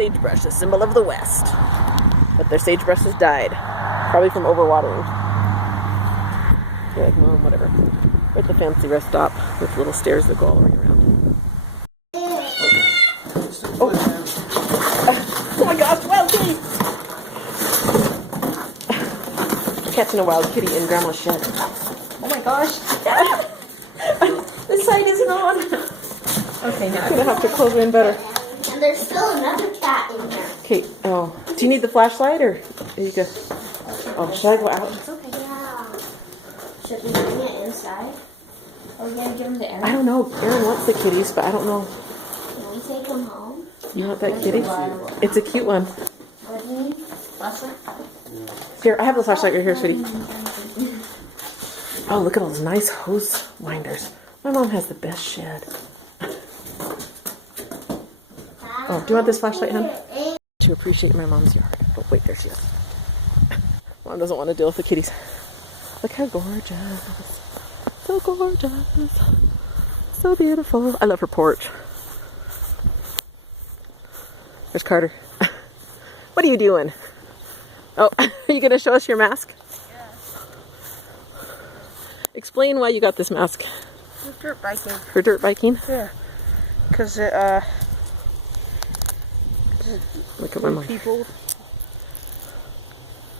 sagebrush, a symbol of the West. But their sagebrush has died. Probably from overwatering. You're like, well, whatever. We're at the fancy rest stop with little stairs that go all the way around. Oh my gosh, wild kitty! Catching a wild kitty in Grandma's shed. Oh my gosh. This side isn't on. Okay, now I'm gonna have to close her in better. And there's still another cat in there. Okay, oh. Do you need the flashlight or you go? Oh, should I go out? It's okay. Yeah. Should we bring it inside? are we gonna give them to Aaron? I don't know. Aaron wants the kitties, but I don't know. Can we take them home? You want that kitty? It's a cute one. What do you need? Flashlight? Here, I have the flashlight right here, sweetie. Oh, look at all those nice hose winders. My mom has the best shed. Oh, do you want this flashlight, hon? To appreciate my mom's yard. Oh, wait, there she is. Mom doesn't want to deal with the kitties. Look how gorgeous. So gorgeous. So beautiful. I love her porch. There's Carter. What are you doing? Oh, are you going to show us your mask? Yeah. Explain why you got this mask. For dirt biking. For dirt biking? Yeah. Because it, Look at my mom. people,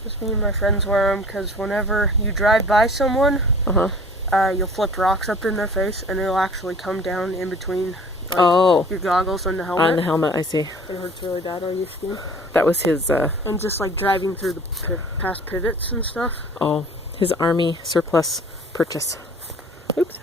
just me and my friends wear them because whenever you drive by someone, you'll flip rocks up in their face and it'll actually come down in between your goggles and the helmet. On the helmet, I see. It hurts really bad on your skin. That was his, And just like driving through the past pivots and stuff. his army surplus purchase. Oops.